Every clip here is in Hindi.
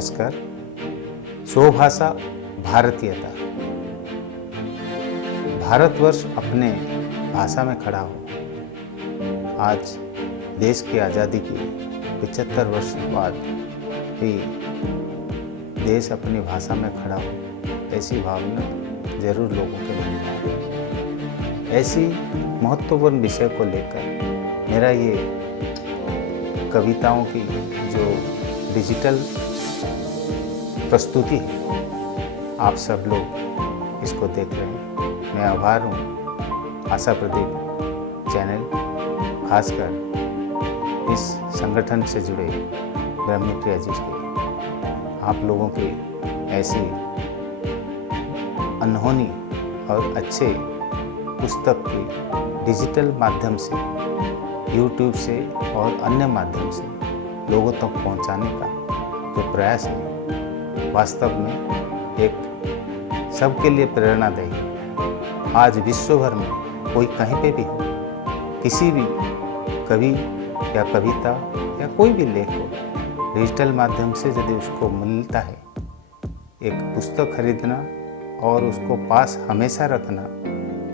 नमस्कार। स्वभाषा भारतीयता। भारतवर्ष अपने भाषा में खड़ा हो। आज देश की आज़ादी की 75 वर्ष बाद भी देश अपनी भाषा में खड़ा हो, ऐसी भावना जरूर लोगों के मन में आए। ऐसी महत्वपूर्ण विषय को लेकर मेरा ये कविताओं की जो डिजिटल प्रस्तुति है, आप सब लोग इसको देख रहे हैं। मैं आभार हूँ आशा प्रदीप चैनल, खासकर इस संगठन से जुड़े ब्रह्मप्रिया जी के। आप लोगों की ऐसी अनहोनी और अच्छे पुस्तक की डिजिटल माध्यम से, यूट्यूब से और अन्य माध्यम से लोगों तक पहुंचाने का जो प्रयास है, वास्तव में एक सबके लिए प्रेरणादायी है। आज विश्व भर में कोई कहीं पे भी हो, किसी भी कवि या कविता या कोई भी लेख हो, डिजिटल माध्यम से यदि उसको मिलता है, एक पुस्तक खरीदना और उसको पास हमेशा रखना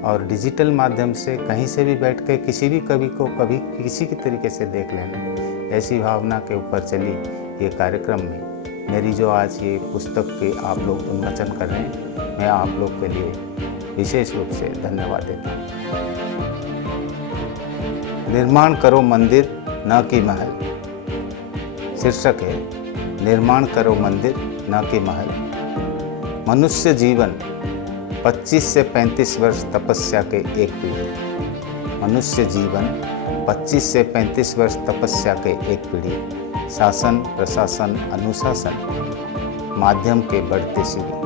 और डिजिटल माध्यम से कहीं से भी बैठ के किसी भी कवि को कभी किसी की तरीके से देख लेना, ऐसी भावना के ऊपर चली ये कार्यक्रम में मेरी जो आज ये पुस्तक के आप लोग उन्मोचन कर रहे हैं, मैं आप लोग के लिए विशेष रूप से धन्यवाद देता हूँ। निर्माण करो मंदिर न कि महल। शीर्षक है निर्माण करो मंदिर न कि महल। मनुष्य जीवन 25 से 35 वर्ष तपस्या के एक पीढ़ी। मनुष्य जीवन 25 से 35 वर्ष तपस्या के एक पीढ़ी। शासन, प्रशासन, अनुशासन, माध्यम के बढ़ते सीढ़ी।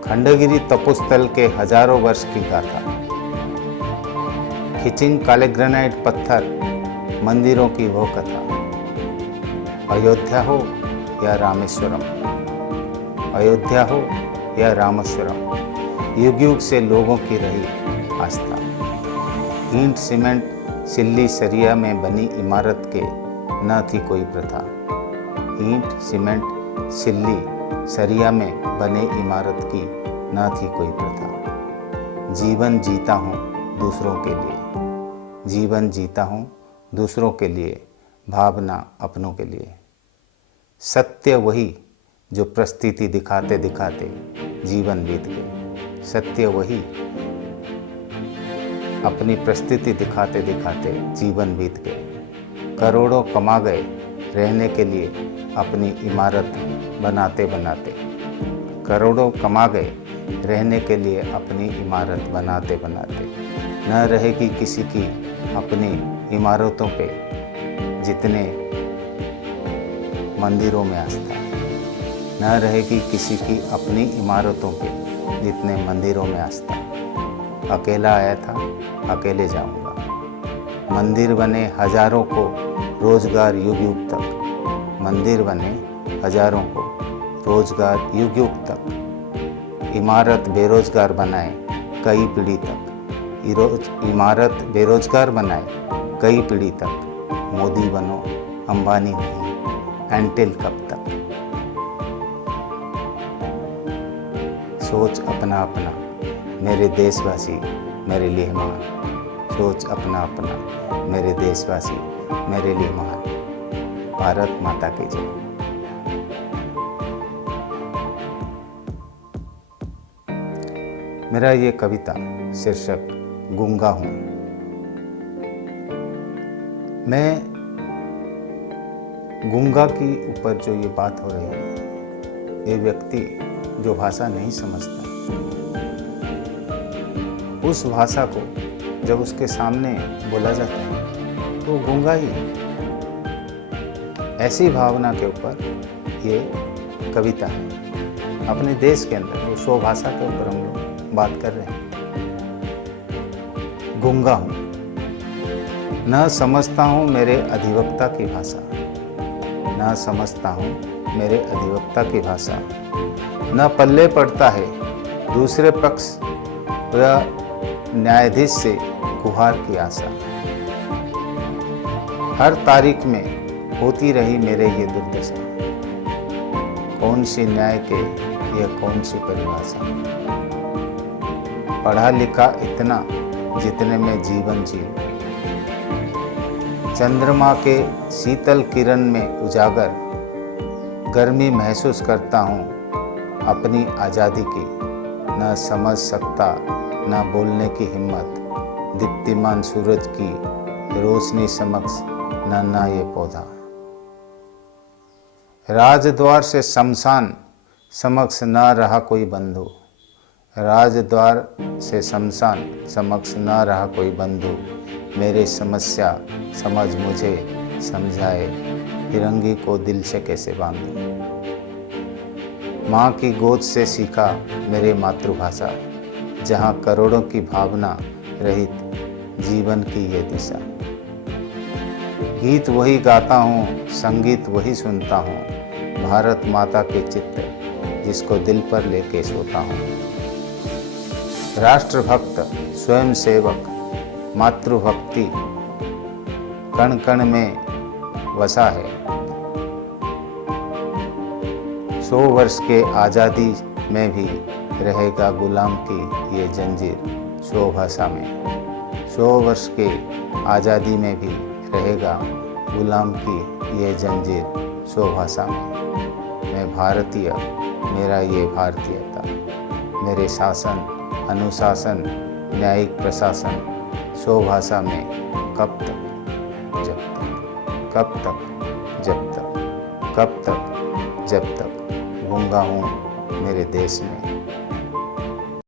खंडगिरी तपोस्थल के हजारों वर्ष की गाथा। खिचिंग काले ग्रेनाइट पत्थर, मंदिरों की वो कथा। अयोध्या हो या रामेश्वरम, अयोध्या हो या रामेश्वरम, युग युग से लोगों की रही आस्था। ईंट, सीमेंट, सिल्ली, सरिया में बनी इमारत के न थी कोई प्रथा। ईंट, सीमेंट, सिल्ली, सरिया में बने इमारत की न थी कोई प्रथा। जीवन जीता हूँ दूसरों के लिए, जीवन जीता हूँ दूसरों के लिए, भावना अपनों के लिए। सत्य वही जो परिस्थिति दिखाते दिखाते जीवन बीत गए। सत्य वही अपनी परिस्थिति दिखाते दिखाते जीवन बीत गए। करोड़ों कमा गए रहने के लिए अपनी इमारत बनाते बनाते। करोड़ों कमा गए रहने के लिए अपनी इमारत बनाते बनाते। न रहेगी किसी की अपनी इमारतों पे जितने मंदिरों में आस्था। न रहेगी किसी की अपनी इमारतों पे जितने मंदिरों में आस्था। अकेला आया था, अकेले जाऊंगा। मंदिर बने हजारों को रोजगार युग युग तक। मंदिर बने हजारों को रोजगार युग युग तक। इमारत बेरोजगार बनाए कई पीढ़ी तक। इमारत बेरोजगार बनाए कई पीढ़ी तक। मोदी बनो अंबानी नहीं, एंटिल कब तक। सोच अपना अपना मेरे देशवासी मेरे लिए महान। सोच अपना अपना मेरे देशवासी मेरे लिए महान। भारत माता की जय। मेरा ये कविता शीर्षक गूंगा हूँ। मैं गूंगा की ऊपर जो ये बात हो रही है, ये व्यक्ति जो भाषा नहीं समझता, उस भाषा को जब उसके सामने बोला जाता है तो गूंगा ही है। ऐसी भावना के ऊपर ये कविता है। अपने देश के अंदर जो स्वभाषा के ऊपर हम लोग बात कर रहे हैं। गूंगा हूँ, न समझता हूँ मेरे अधिवक्ता की भाषा। न समझता हूँ मेरे अधिवक्ता की भाषा। न पल्ले पड़ता है दूसरे पक्ष या न्यायाधीश से गुहार की आशा। हर तारीख में होती रही मेरे ये दुर्दशा। कौन सी न्याय के यह कौन सी परिभाषा। पढ़ा लिखा इतना जितने में जीवन जी, चंद्रमा के शीतल किरण में उजागर, गर्मी महसूस करता हूँ अपनी आज़ादी की। न समझ सकता न बोलने की हिम्मत, दीप्तिमान सूरज की रोशनी समक्ष नन्हा ये पौधा। राजद्वार से शमशान समक्ष न रहा कोई बंधु, राजद्वार से शमशान समक्ष न रहा कोई बंधु। मेरी समस्या समझ मुझे समझाए, फिरंगी को दिल से कैसे बांधूं। माँ की गोद से सीखा मेरे मातृभाषा, जहाँ करोड़ों की भावना रहित जीवन की ये दिशा। गीत वही गाता हूँ, संगीत वही सुनता हूँ, भारत माता के चित्र जिसको दिल पर लेके सोता हूँ। राष्ट्रभक्त, स्वयं सेवक, मातृभक्ति कण कण में वसा है। 100 वर्ष के आज़ादी में भी रहेगा गुलाम की ये जंजीर स्वभाषा में। 100 वर्ष के आज़ादी में भी रहेगा गुलाम की ये जंजीर स्वभाषा में। मैं भारतीय, मेरा ये भारतीयता, मेरे शासन अनुशासन न्यायिक प्रशासन स्वभाषा में कब तक जब तक, कब तक जब तक, कब तक जब तक गूंगा हूँ मेरे देश में।